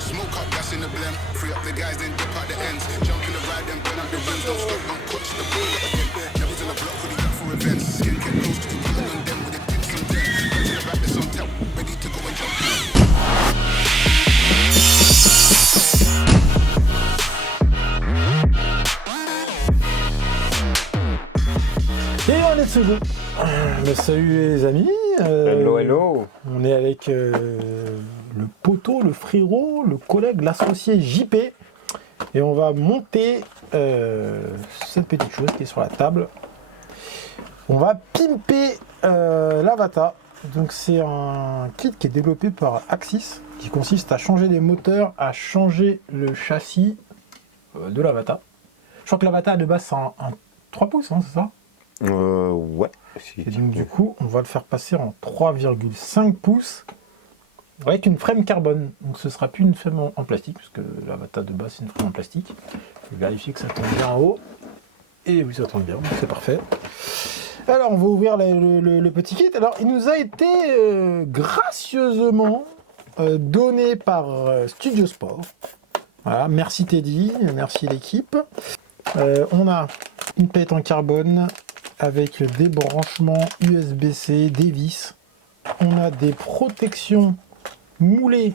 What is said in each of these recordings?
Smoke up, gas in the blem. Free up the guys, then dip out the ends. Jump in the ride, then burn up the rims. Don't stop, don't touch the ball again. Never to the block, hoodie up for events. Skin kept close to the button on them with the tips on them. Back to the back, that's on tap. Ready to go and jump in. Et on est second. Salut les amis. Hello, hello. On est avec le poteau, le frérot, le collègue, l'associé JP. Et on va monter cette petite chose qui est sur la table. On va pimper l'Avata. Donc c'est un kit qui est développé par Axis, qui consiste à changer les moteurs, à changer le châssis de l'Avata. Je crois que l'Avata de base c'est un 3 pouces, hein, c'est ça? Ouais. Et donc du coup, on va le faire passer en 3,5 pouces avec une frame carbone. Donc ce sera plus une frame en plastique, puisque l'Avata de base c'est une frame en plastique. Il faut vérifier que ça tombe bien en haut. Et oui, ça tombe bien, c'est parfait. Alors on va ouvrir le petit kit. Alors il nous a été gracieusement donné par Studio Sport. Voilà, merci Teddy, merci l'équipe. On a une palette en carbone avec des branchements USB-C, des vis. On a des protections moulées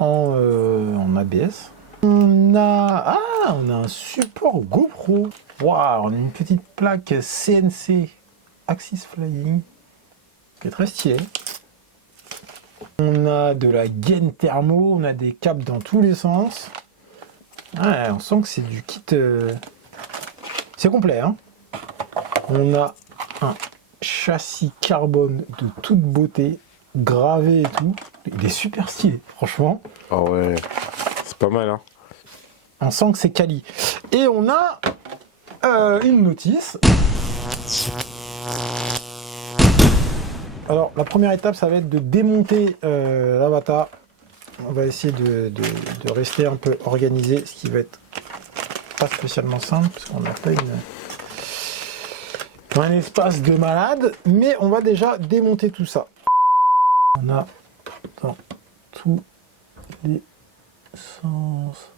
en ABS. On a un support GoPro. Waouh, on a une petite plaque CNC Axis Flying qui est très stylée. On a de la gaine thermo, on a des câbles dans tous les sens. Ouais, on sent que c'est du kit. C'est complet, hein. On a un châssis carbone de toute beauté, gravé et tout. Il est super stylé, franchement. Ah ouais, c'est pas mal, hein. On sent que c'est quali. Et on a une notice. Alors, la première étape, ça va être de démonter l'Avata. On va essayer de rester un peu organisé, ce qui va être pas spécialement simple, parce qu'on n'a pas un espace de malade, mais on va déjà démonter tout ça. On a dans tous les sens.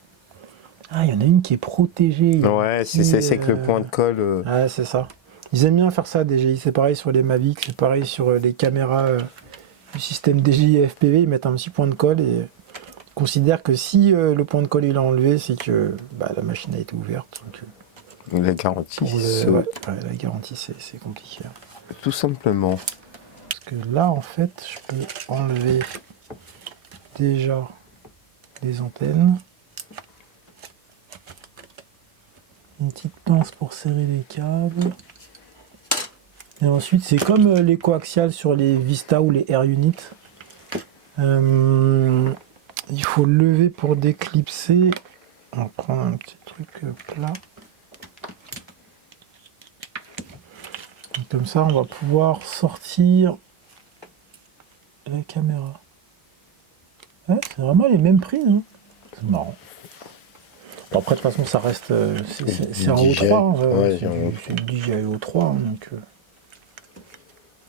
Ah, il y en a une qui est protégée. Ouais, c'est avec le point de colle. Ouais, c'est ça. Ils aiment bien faire ça, DJI. C'est pareil sur les Mavic, c'est pareil sur les caméras du système DJI FPV. Ils mettent un petit point de colle et ils considèrent que si le point de colle il est enlevé, c'est que la machine a été ouverte. Donc, la garantie. La garantie, c'est compliqué. Tout simplement. Parce que là, en fait, je peux enlever déjà les antennes. Une petite pince pour serrer les câbles. Et ensuite, c'est comme les coaxiales sur les Vista ou les Air Unit. Il faut lever pour déclipser. On va prendre un petit truc plat. Donc, comme ça, on va pouvoir sortir la caméra. Ouais, c'est vraiment les mêmes prix. Hein. C'est marrant. Bon, après, de toute façon, ça reste. C'est un O3. Hein, c'est une DJI O3. Hein, donc,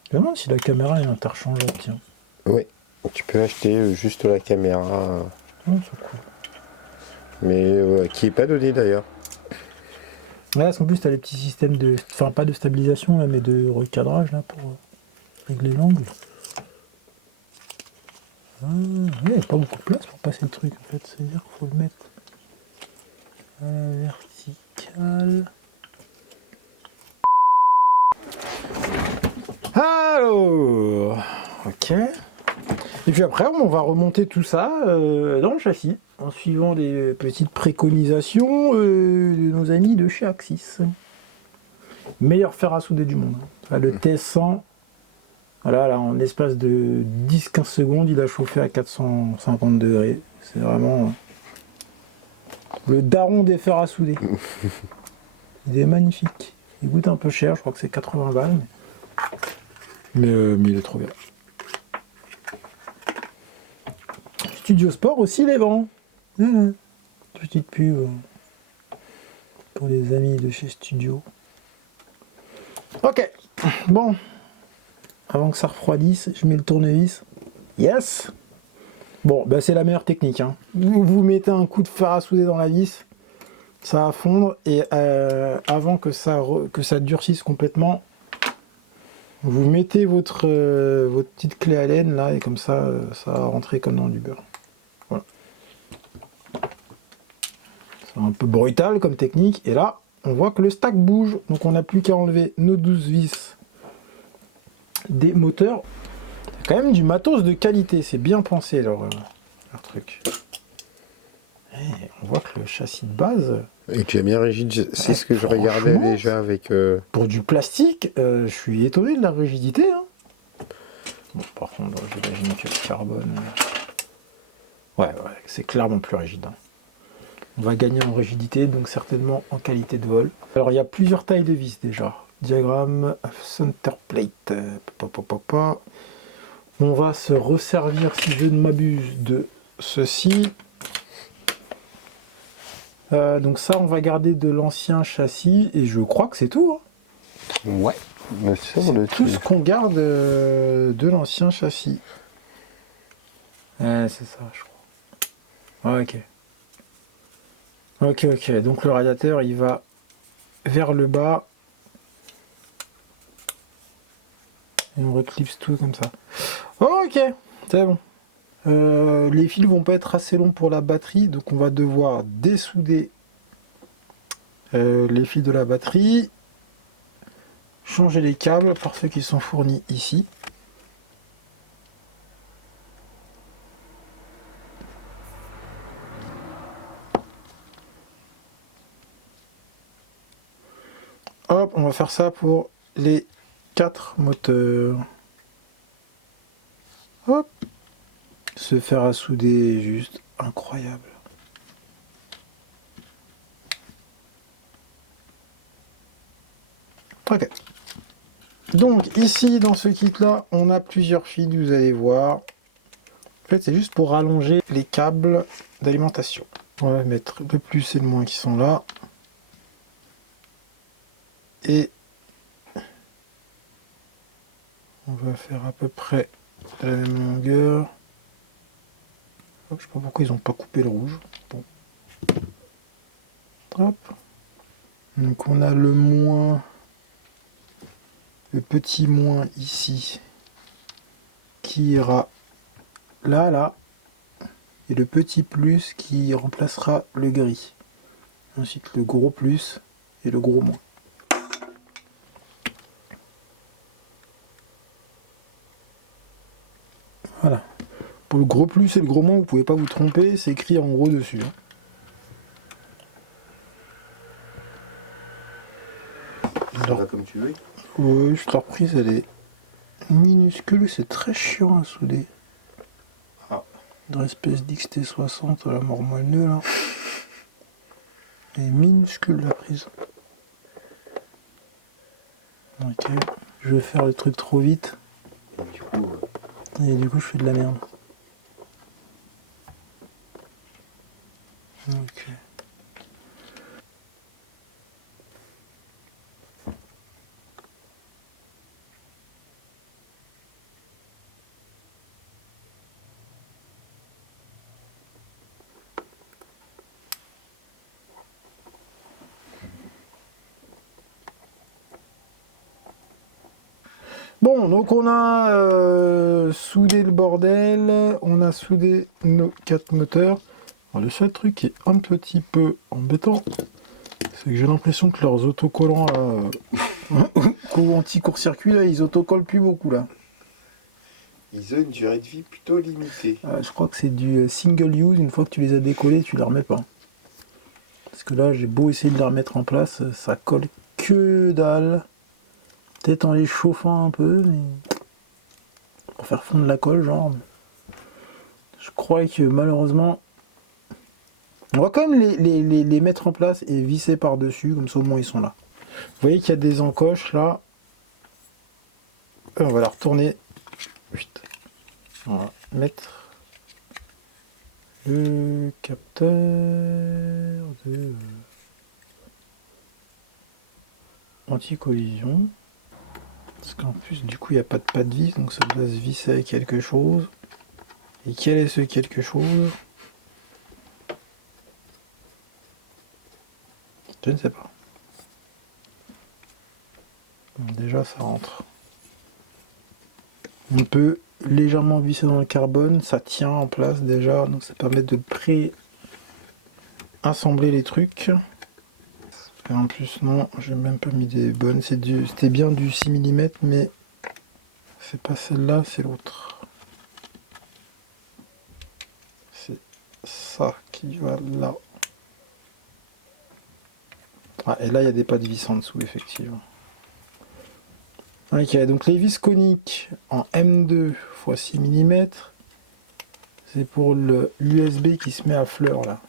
je me demande si la caméra est interchangeable. Tiens. Oui, tu peux acheter juste la caméra. Oh, c'est cool. Mais qui n'est pas donné d'ailleurs. Ouais, en plus, tu as les petits systèmes de. Enfin, pas de stabilisation, là, mais de recadrage là, pour régler l'angle. Ah, il n'y a pas beaucoup de place pour passer le truc en fait. C'est-à-dire qu'il faut le mettre à la verticale. Alors, ok. Et puis après, on va remonter tout ça dans le châssis, en suivant les petites préconisations de nos amis de chez Axis. Meilleur fer à souder du monde. Là, le T100, voilà, là, en espace de 10-15 secondes, il a chauffé à 450 degrés. C'est vraiment le daron des fers à souder. Il est magnifique. Il goûte un peu cher, je crois que c'est 80 balles. Mais il est trop bien. Studio Sport aussi les vend. Petite pub pour les amis de chez Studio. Ok, bon. Avant que ça refroidisse, je mets le tournevis. Yes. Bon, bah c'est la meilleure technique. Hein. Vous mettez un coup de fer à souder dans la vis, ça va fondre, et avant que ça durcisse complètement, vous mettez votre petite clé à laine là, et comme ça, ça va rentrer comme dans du beurre. Voilà. C'est un peu brutal comme technique, et là, on voit que le stack bouge, donc on n'a plus qu'à enlever nos 12 vis des moteurs. C'est quand même du matos de qualité, c'est bien pensé leur truc. Et on voit que le châssis de base... Et puis bien rigide, c'est ce que je regardais franchement, déjà avec... Pour du plastique, je suis étonné de la rigidité. Hein. Bon, par contre, j'imagine que le carbone... Ouais, c'est clairement plus rigide. Hein. On va gagner en rigidité, donc certainement en qualité de vol. Alors, il y a plusieurs tailles de vis déjà. Diagramme, center plate. On va se resservir, si je ne m'abuse, de ceci. Donc ça, on va garder de l'ancien châssis, et je crois que c'est tout. Hein. Ouais, mais C'est tout ce qu'on garde de l'ancien châssis. C'est ça, je crois. Ok. Ok, donc le radiateur, il va vers le bas. Et on reclipse tout comme ça. Ok, c'est bon. Les fils vont pas être assez longs pour la batterie, donc on va devoir dessouder les fils de la batterie, changer les câbles par ceux qui sont fournis ici. Hop, on va faire ça pour les 4 moteurs. Hop, ce fer à souder est juste incroyable. Ok. Donc ici dans ce kit là, on a plusieurs fils, vous allez voir. En fait, c'est juste pour rallonger les câbles d'alimentation. On va mettre le plus et le moins qui sont là. Et on va faire à peu près la même longueur. Hop, je sais pas pourquoi ils n'ont pas coupé le rouge. Bon. Hop. Donc on a le moins, le petit moins ici, qui ira là, et le petit plus qui remplacera le gris. Ensuite le gros plus et le gros moins. Voilà. Pour le gros plus et le gros moins, vous pouvez pas vous tromper, c'est écrit en gros dessus. Hein. Alors, comme tu veux. Oui, leur prise elle est minuscule, c'est très chiant à souder. Ah. Une espèce d'XT60 à la mort moelleux là. Elle est minuscule la prise. Ok, je vais faire le truc trop vite. Et du coup je fais de la merde. Ok. Bon, donc on a soudé le bordel, on a soudé nos 4 moteurs. Alors, le seul truc qui est un petit peu embêtant, c'est que j'ai l'impression que leurs autocollants anti-court-circuit, là, ils autocollent plus beaucoup là. Ils ont une durée de vie plutôt limitée. Je crois que c'est du single use, une fois que tu les as décollés, tu les remets pas. Parce que là, j'ai beau essayer de les remettre en place, ça colle que dalle. Peut-être en les chauffant un peu, mais pour faire fondre la colle, genre. Je crois que malheureusement, on va quand même les mettre en place et visser par-dessus, comme ça au moins ils sont là. Vous voyez qu'il y a des encoches là. On va la retourner. On va mettre le capteur de anti-collision. Parce qu'en plus, du coup, il n'y a pas de vis, donc ça doit se visser avec quelque chose. Et quel est ce quelque chose? Je ne sais pas. Déjà, ça rentre. On peut légèrement visser dans le carbone, ça tient en place déjà, donc ça permet de pré-assembler les trucs. Et en plus, non, j'ai même pas mis des bonnes. C'était bien du 6 mm, mais c'est pas celle-là, c'est l'autre. C'est ça qui va là. Ah, et là, il y a des pas de vis en dessous, effectivement. Ok, donc les vis coniques en M2 x 6 mm, c'est pour l'USB qui se met à fleur là.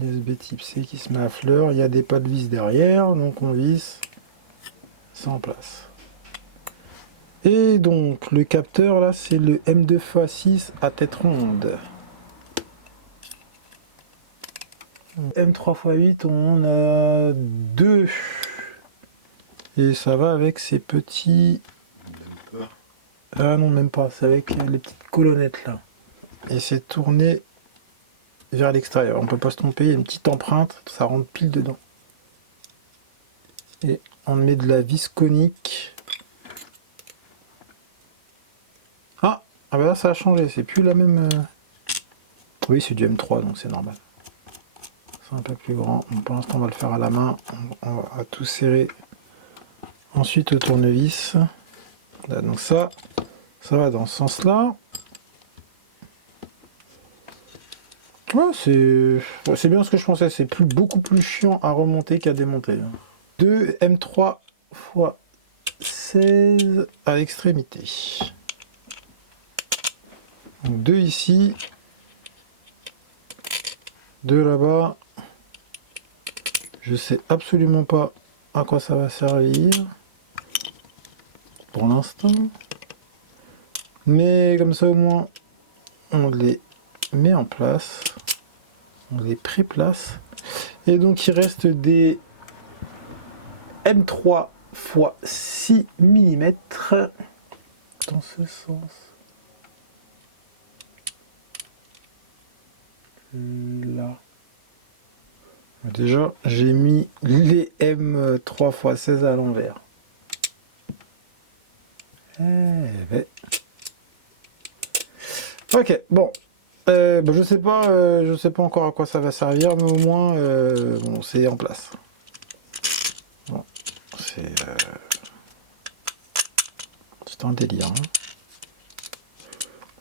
USB type C qui se met à fleur, il y a des pas de vis derrière, donc on visse ça en place. Et donc le capteur là, c'est le M2x6 à tête ronde. M3x8, on a 2. Et ça va avec ces petits... Ah non, même pas, c'est avec les petites colonnettes là. Et c'est tourné vers l'extérieur. On peut pas se tromper, il y a une petite empreinte, ça rentre pile dedans. Et on met de la vis conique. Ah bah là ça a changé, c'est plus la même... Oui, c'est du M3, donc c'est normal. C'est un peu plus grand. Bon, pour l'instant, on va le faire à la main. On va tout serrer. Ensuite, le tournevis. Là, donc ça va dans ce sens-là. Ouais, c'est bien ce que je pensais. C'est beaucoup plus chiant à remonter qu'à démonter. 2 M3 x 16 à l'extrémité. Donc 2 ici. 2 là-bas. Je sais absolument pas à quoi ça va servir. Pour l'instant. Mais comme ça au moins on les met en place. On les pré-place. Et donc il reste des M3 x 6 mm dans ce sens. Là. Déjà, j'ai mis les M3 x 16 à l'envers. Ok, bon. Je sais pas encore à quoi ça va servir, mais au moins, bon, c'est en place. Bon, c'est un délire. Hein.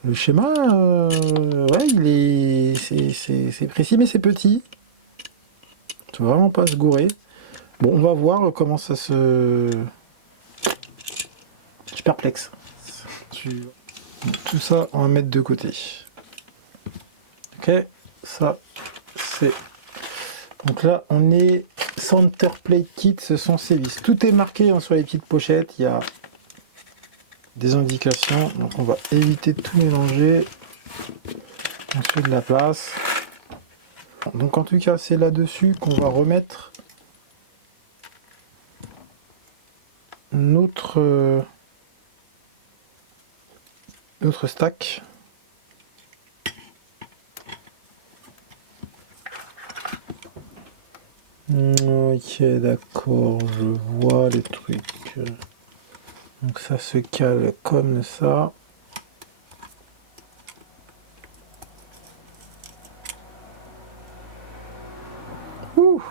Le schéma, ouais, c'est précis, mais c'est petit. Faut vraiment pas se gourer. Bon, on va voir comment ça se... Je suis perplexe. Tout ça, on va mettre de côté. Ok, ça, c'est... Donc là, on est Center Plate Kit, ce sont ces vis. Tout est marqué hein, sur les petites pochettes, il y a des indications. Donc on va éviter de tout mélanger. On se fait de la place. Donc en tout cas, c'est là-dessus qu'on va remettre notre stack. Ok, d'accord, je vois les trucs. Donc ça se cale comme ça. Ouh.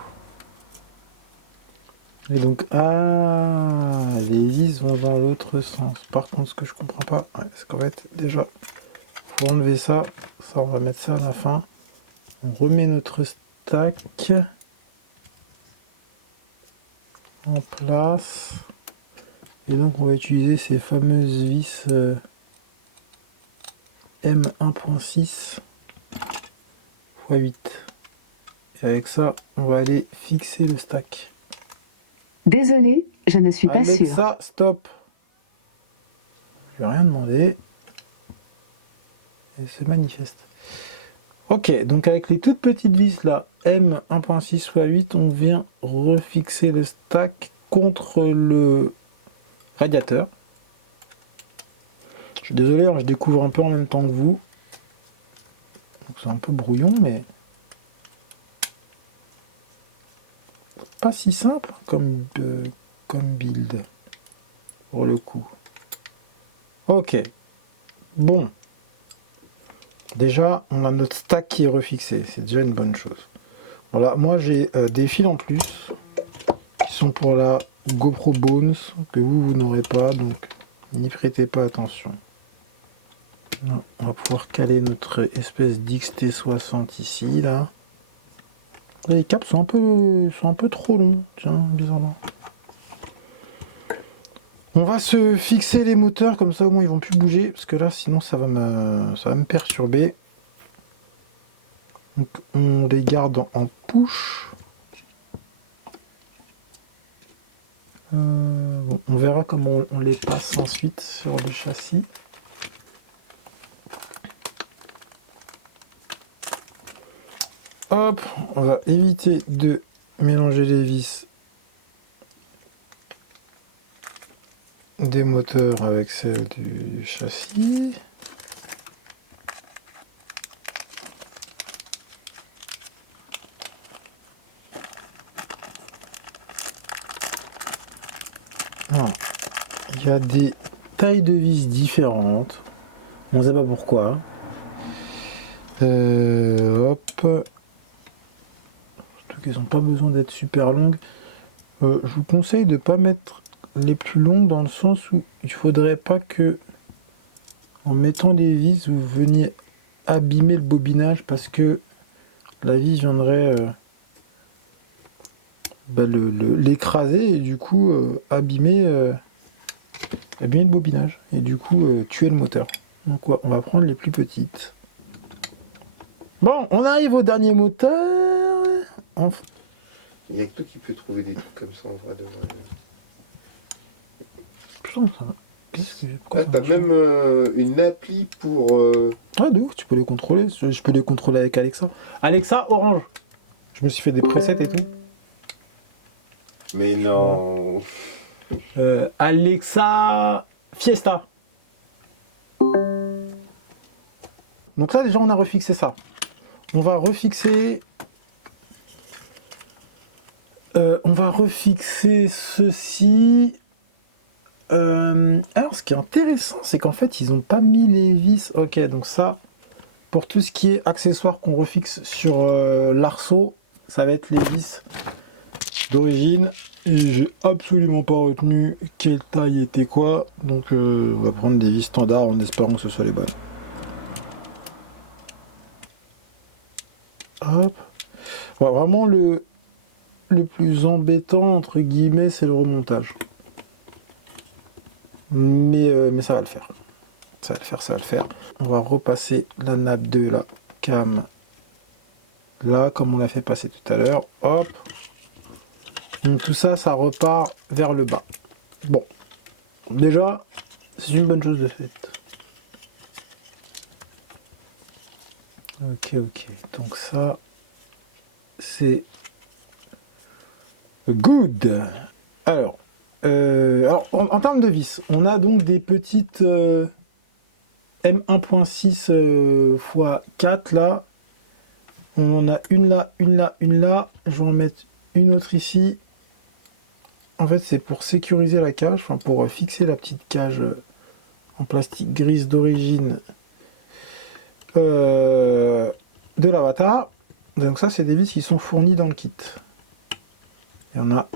Et donc, les vis vont dans l'autre sens. Par contre, ce que je comprends pas, c'est qu'en fait, déjà, faut enlever ça. Ça, on va mettre ça à la fin. On remet notre stack en place. Et donc, on va utiliser ces fameuses vis M1.6 x 8. Et avec ça, on va aller fixer le stack. Désolé, je ne suis pas sûre. Alexa, stop. Je vais rien demander. Elle se manifeste. Ok, donc avec les toutes petites vis là, M1.6 x 8, on vient refixer le stack contre le radiateur. Je suis désolé, hein, je découvre un peu en même temps que vous. Donc c'est un peu brouillon, mais pas si simple comme build, pour le coup. Ok. Bon. Déjà, on a notre stack qui est refixé. C'est déjà une bonne chose. Voilà, moi j'ai des fils en plus qui sont pour la GoPro Bones que vous n'aurez pas, donc n'y prêtez pas attention. Là, on va pouvoir caler notre espèce d'XT60 ici, là. Les câbles sont un peu trop longs, tiens, bizarrement. On va se fixer les moteurs, comme ça au moins ils vont plus bouger, parce que là sinon ça va me perturber. Donc on les garde en push. Bon, on verra comment on les passe ensuite sur le châssis. Hop, on va éviter de mélanger les vis des moteurs avec celles du châssis. Alors, il y a des tailles de vis différentes. On ne sait pas pourquoi. Hop. Surtout qu'elles n'ont pas besoin d'être super longues. Je vous conseille de ne pas mettre les plus longues dans le sens où il ne faudrait pas que, en mettant les vis, vous veniez abîmer le bobinage parce que la vis viendrait l'écraser et du coup abîmer le bobinage et du coup tuer le moteur. Donc ouais, on va prendre les plus petites. Bon, on arrive au dernier moteur. Enfin. Il n'y a que toi qui peux trouver des trucs comme ça en vrai de vrai. Putain, ça va. Ah, t'as même une appli pour. Ah, de ouf, tu peux les contrôler. Je peux les contrôler avec Alexa. Alexa, orange. Je me suis fait des presets et tout. Mais non. Alexa, Fiesta. Donc là, déjà, on a refixé ça. On va refixer. On va refixer ceci. Alors, ce qui est intéressant, c'est qu'en fait, ils n'ont pas mis les vis. Ok, donc ça, pour tout ce qui est accessoires qu'on refixe sur l'arceau, ça va être les vis d'origine. Et j'ai absolument pas retenu quelle taille était quoi. Donc, on va prendre des vis standards en espérant que ce soit les bonnes. Hop. Ouais, vraiment, le plus embêtant, entre guillemets, c'est le remontage. Mais ça va le faire. Ça va le faire. On va repasser la nappe de la cam là, comme on l'a fait passer tout à l'heure. Hop. Donc tout ça, ça repart vers le bas. Bon. Déjà, c'est une bonne chose de faite. Ok. Donc ça, c'est good. Alors, en termes de vis, on a donc des petites M1.6 x 4 là. On en a une là, une là, une là. Je vais en mettre une autre ici. En fait, c'est pour sécuriser la cage, enfin pour fixer la petite cage en plastique grise d'origine de l'Avatar. Donc ça, c'est des vis qui sont fournies dans le kit. Il y en a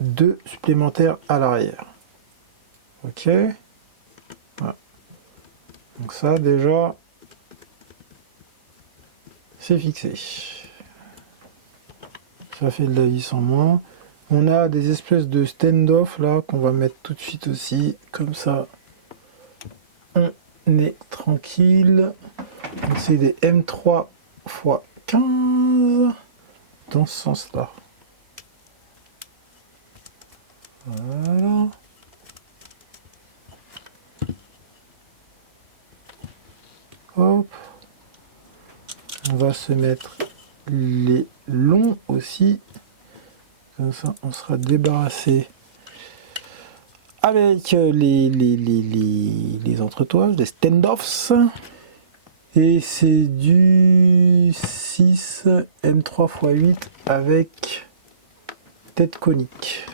2 supplémentaires à l'arrière. Ok. Voilà. Donc ça, déjà, c'est fixé. Ça fait de la vis en moins. On a des espèces de stand-off là qu'on va mettre tout de suite aussi. Comme ça, on est tranquille. Donc c'est des M3 x 15 dans ce sens-là. Voilà. Hop. On va se mettre les longs aussi. Comme ça, on sera débarrassé avec les entretoises, les stand-offs. Et c'est du 6 M3x8 avec tête conique.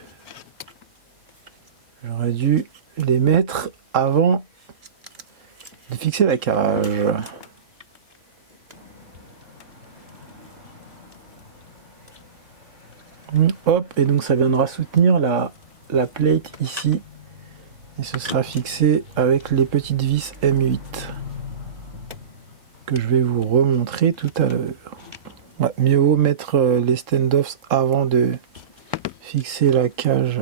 J'aurais dû les mettre avant de fixer la cage. Hop, et donc ça viendra soutenir la plate ici. Et ce sera fixé avec les petites vis M8 que je vais vous remontrer tout à l'heure. Ouais, mieux vaut mettre les stand-offs avant de fixer la cage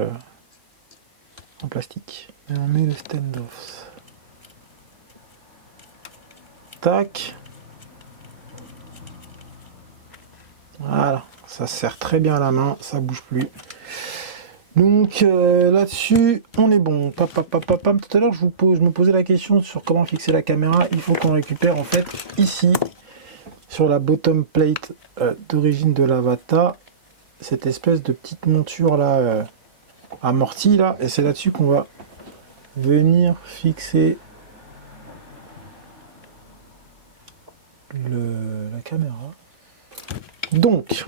en plastique. Et on met le stand-offs. Tac. Voilà, ça sert très bien à la main, ça bouge plus. Donc là-dessus, on est bon. Tout à l'heure, je me posais la question sur comment fixer la caméra. Il faut qu'on récupère en fait ici, sur la bottom plate d'origine de l'Avata, cette espèce de petite monture là, amortie là, et c'est là-dessus qu'on va venir fixer la caméra. Donc,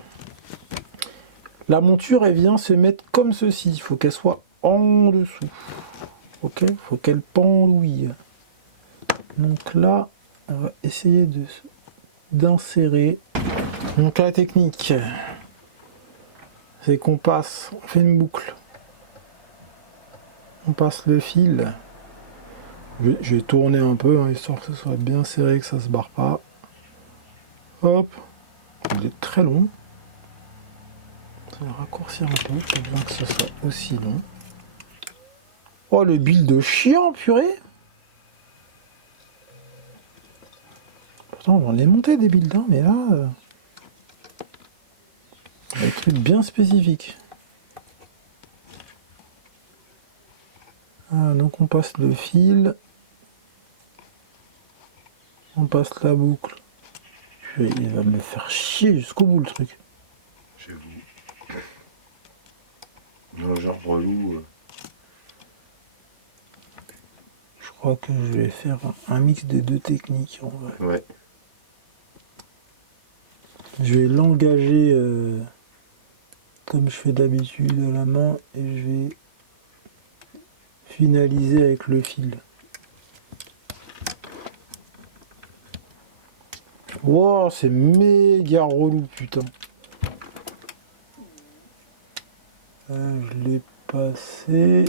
la monture, elle vient se mettre comme ceci. Il faut qu'elle soit en dessous. Ok, il faut qu'elle pendouille. Donc là, on va essayer d'insérer. Donc la technique, c'est qu'on passe, on fait une boucle. On passe le fil. Je vais tourner un peu, hein, histoire que ce soit bien serré, que ça se barre pas. Hop, il est très long. Je vais raccourcir un peu, pour bien que ce soit aussi long. Oh, le build de chien, purée! Pourtant, on en est monté des builds, hein, mais là... des trucs bien spécifiques. Ah, donc on passe le fil. On passe la boucle. Il va me faire chier jusqu'au bout, le truc. J'avoue. Non, genre relou. Je crois que je vais faire un mix des deux techniques en vrai. Ouais. Je vais l'engager comme je fais d'habitude à la main et je vais finaliser avec le fil. Wow, c'est méga relou, putain. Je l'ai passé.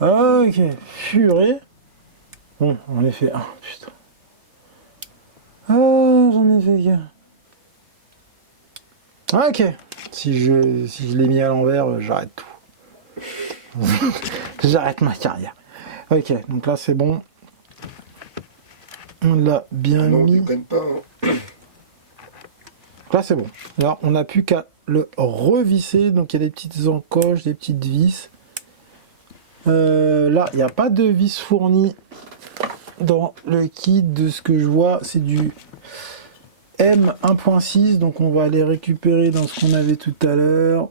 Ok, purée. Bon, on en a fait un, putain. Ah, j'en ai fait qu'un. Ok. Si je l'ai mis à l'envers, j'arrête tout. J'arrête ma carrière. Ok, donc là c'est bon. On l'a bien Non, mis. ils prennent pas. Hein. Là c'est bon. Alors on n'a plus qu'à le revisser. Donc il y a des petites encoches, des petites vis. Là il n'y a pas de vis fournie dans le kit. De ce que je vois, c'est du M 1.6. Donc on va aller récupérer dans ce qu'on avait tout à l'heure.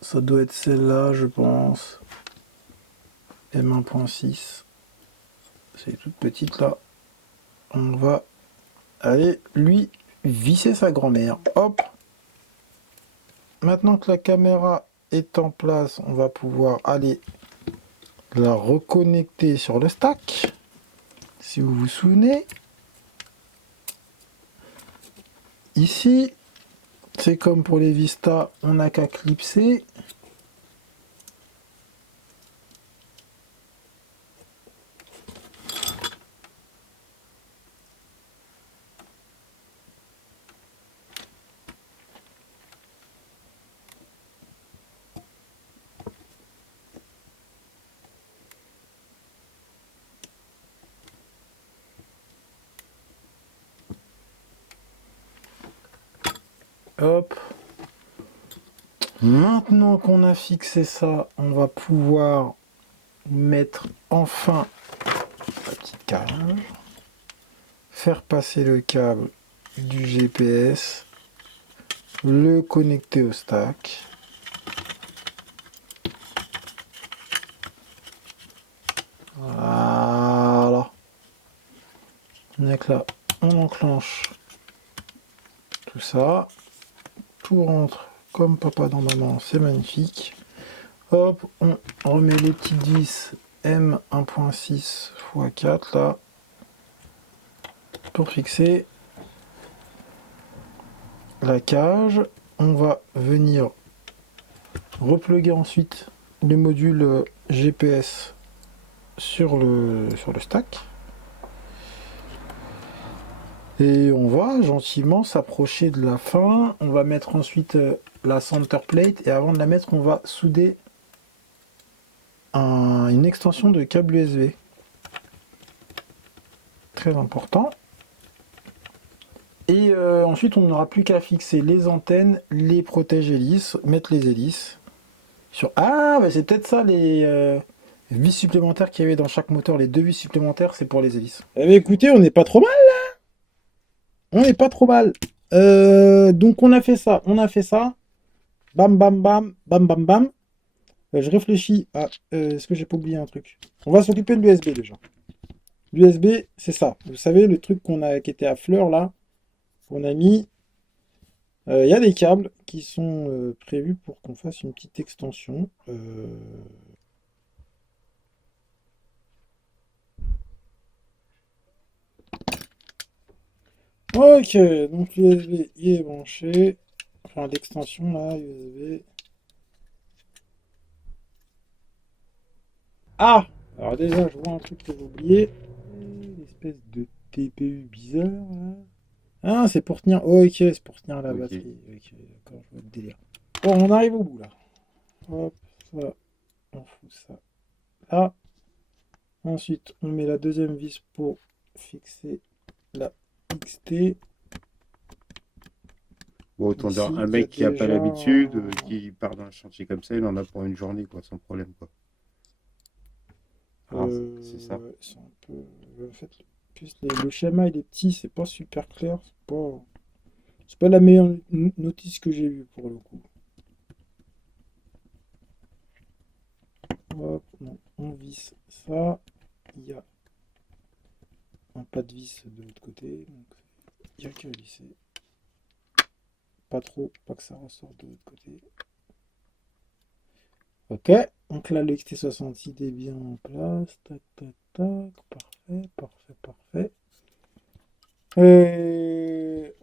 Ça doit être celle-là, je pense. M 1.6. C'est toute petite là. On va aller lui visser sa grand-mère. Hop. Maintenant que la caméra est en place, on va pouvoir aller la reconnecter sur le stack. Si vous vous souvenez. Ici, c'est comme pour les Vista, on n'a qu'à clipser. Hop. Maintenant qu'on a fixé ça, on va pouvoir mettre enfin la petite cage, faire passer le câble du GPS, le connecter au stack. Voilà. Donc là, on enclenche tout ça. Tout rentre comme papa dans maman, c'est magnifique. Hop, on remet les petites vis M1.6 x 4 là pour fixer la cage. On va venir repluguer ensuite le module GPS sur le stack. Et on va gentiment s'approcher de la fin. On va mettre ensuite la center plate. Et avant de la mettre, on va souder une extension de câble USB. Très important. Et ensuite, on n'aura plus qu'à fixer les antennes, les protèges hélices, mettre les hélices. Ah, bah c'est peut-être ça les vis supplémentaires qu'il y avait dans chaque moteur. Les 2 vis supplémentaires, c'est pour les hélices. Eh bien, écoutez, on n'est pas trop mal là. On n'est pas trop mal. Donc on a fait ça. Bam, bam, bam, bam, bam, bam. Je réfléchis à... Est-ce que j'ai pas oublié un truc? On va s'occuper de l'USB déjà. L'USB, c'est ça. Vous savez, le truc qui était à fleur là, qu'on a mis. Il y a des câbles qui sont prévus pour qu'on fasse une petite extension. Ok, donc l'USB il est branché. Enfin, l'extension là, USB. Ah! Alors déjà, je vois un truc que j'ai oublié. Une espèce de TPU bizarre là. Ah, c'est pour tenir. Ok, c'est pour tenir la batterie. Ok, d'accord, je vois le délire. Bon, on arrive au bout là. Hop, ça, on fout ça là. Ensuite, on met la deuxième vis pour fixer la XT. Bon, autant Ici, dire, un il y a mec qui n'a pas déjà l'habitude, qui part d'un chantier comme ça, il en a pour une journée, quoi, sans problème, quoi. Ah, c'est ça. ouais, c'est un peu. En fait, plus le schéma il est petit, c'est pas super clair. C'est pas la meilleure notice que j'ai vue pour le coup. Hop, on visse ça. Il y a un pas de vis de l'autre côté. Donc il n'y a qu'à visser. Pas trop, pas que ça ressorte de l'autre côté. Ok, donc là le XT60 est bien en place. Tac, tac, tac. Parfait, parfait, parfait.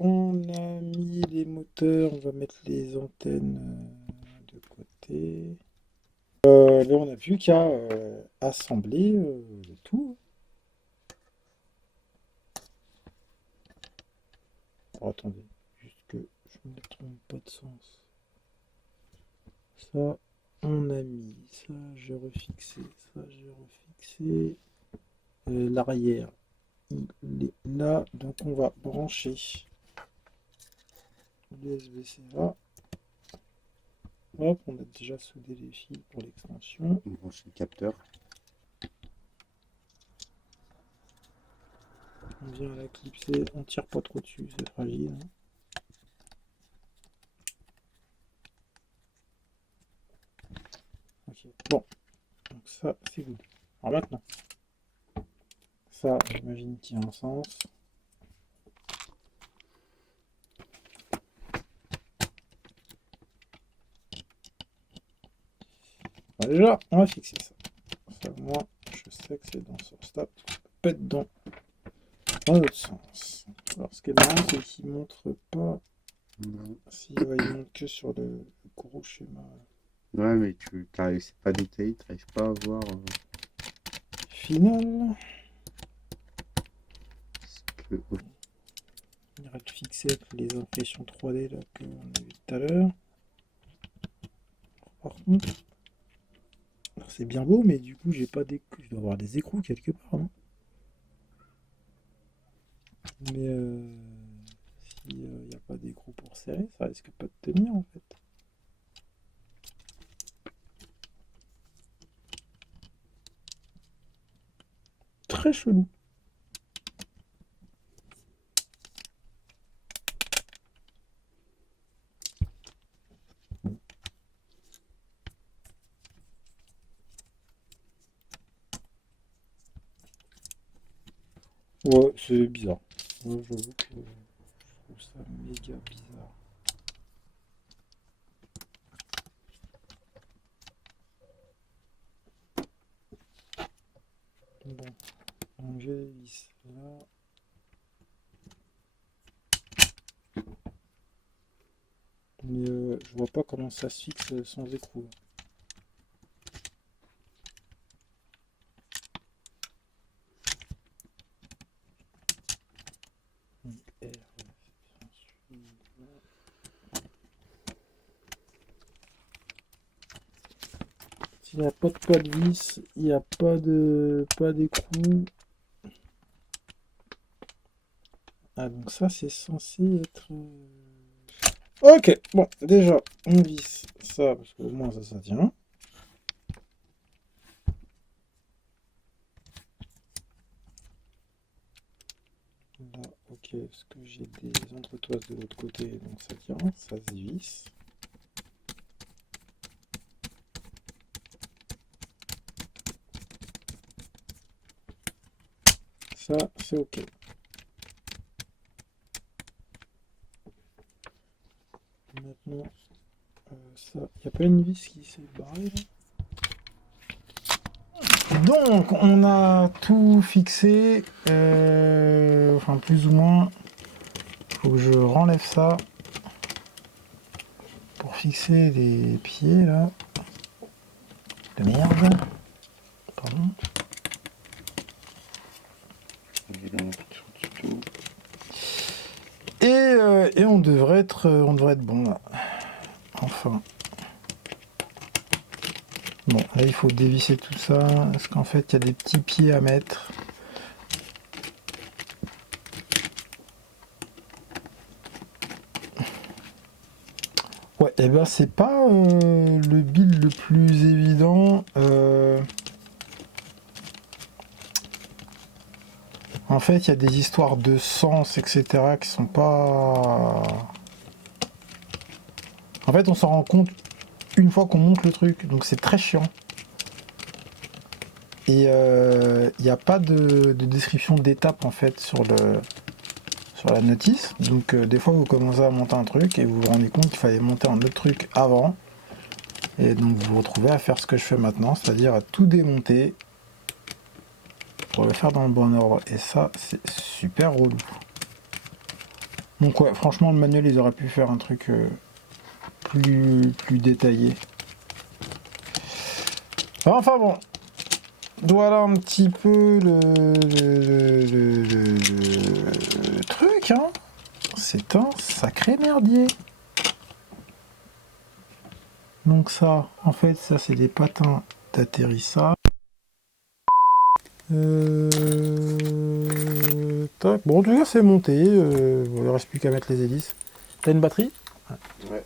On a mis les moteurs, on va mettre les antennes de côté. Là, on n'a plus qu'à assembler le tout. Oh, attendez, juste que je ne me trompe pas de sens. Ça, on a mis. Ça, j'ai refixé. Ça, j'ai refixé. L'arrière, il est là. Donc, on va brancher l'USB-C là. Hop, on a déjà soudé les fils pour l'extension. On branche le capteur. On vient à la clipser, on tire pas trop dessus, c'est fragile. Hein. Ok, bon, donc ça c'est good. Alors maintenant, ça j'imagine qu'il y a un sens. Alors déjà, on va fixer ça. Ça, moi, je sais que c'est dans ce sens. Ça peut être dans l'autre sens. Alors ce qui est marrant, c'est qu'il montre pas. Si il montre que sur le gros schéma. Ouais, mais c'est pas détaillé, tu n'arrives pas à voir. Final. Que... On ira le fixer avec les impressions 3D là qu'on a vu tout à l'heure. Par contre, c'est bien beau, mais du coup, j'ai pas d'écrou. Je dois avoir des écrous quelque part, non? Mais s'il n'y a pas d'écrou pour serrer, ça risque pas de tenir en fait. Très chelou. Ouais, c'est bizarre. Ouais, j'avoue que je trouve ça méga bizarre. Bon, ranger les vis là. Mais je vois pas comment ça se fixe sans écrou. Donc, R, s'il n'y a pas de vis, il n'y a pas d'écrou. Ah donc ça c'est censé être... Ok, bon, déjà, on visse ça, parce qu'au moins ça tient. Là, ok, parce que j'ai des entretoises de l'autre côté, donc ça tient, ça se visse. Ça, c'est ok. Maintenant, ça, il n'y a pas une vis qui s'est barrée là? Donc, on a tout fixé, enfin plus ou moins. Faut que je renlève ça pour fixer les pieds là. De merde. Pardon. Et on devrait être bon là. Enfin. Bon, là il faut dévisser tout ça, parce qu'en fait il y a des petits pieds à mettre. Ouais, et ben c'est pas le build le plus évident. En fait, il y a des histoires de sens, etc. qui sont pas... En fait, on s'en rend compte une fois qu'on monte le truc, donc c'est très chiant. Et il n'y a pas de description d'étape en fait sur la notice. Donc des fois vous commencez à monter un truc et vous vous rendez compte qu'il fallait monter un autre truc avant. Et donc vous vous retrouvez à faire ce que je fais maintenant, c'est-à-dire à tout démonter pour le faire dans le bon ordre. Et ça, c'est super relou. Donc ouais, franchement, le manuel, ils auraient pu faire un truc plus détaillé. Enfin bon, voilà un petit peu le truc, hein. C'est un sacré merdier. Donc ça, en fait, ça c'est des patins d'atterrissage. Tac. Bon, en tout cas, c'est monté. Il ne reste plus qu'à mettre les hélices. T'as une batterie? Ouais.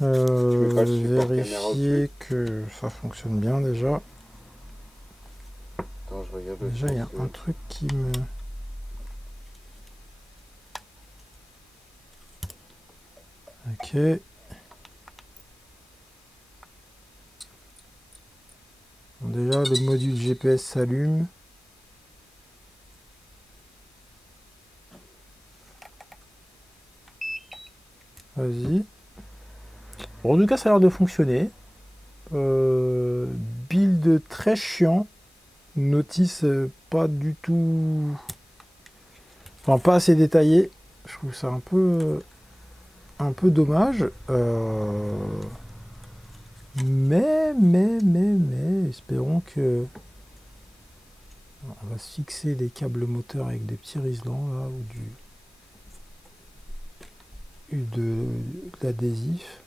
Vérifier que ça fonctionne bien déjà. Attends, je regarde Déjà, il y a un truc qui me... Ok. Bon, déjà, le module GPS s'allume. Vas-y. Bon, en tout cas, ça a l'air de fonctionner. Build très chiant. Notice pas du tout... Enfin, pas assez détaillé. Je trouve ça un peu dommage. Mais, espérons que... On va se fixer les câbles moteurs avec des petits riselants là, ou de l'adhésif.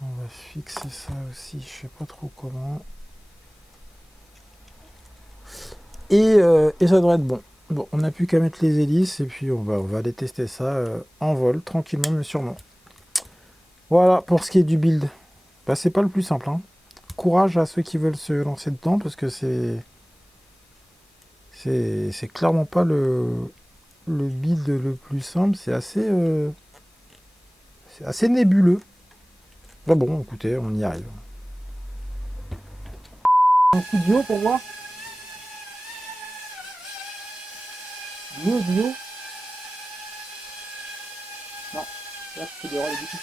On va fixer ça aussi, je sais pas trop comment. Et ça devrait être bon. Bon, on n'a plus qu'à mettre les hélices et puis on va aller tester ça en vol, tranquillement mais sûrement. Voilà pour ce qui est du build. Bah, c'est pas le plus simple, hein. Courage à ceux qui veulent se lancer dedans parce que c'est clairement pas le build le plus simple. C'est assez nébuleux. Bah bon, écoutez, on y arrive. un coup de bio pour voir. Bio. Non, là c'est des relais du tout.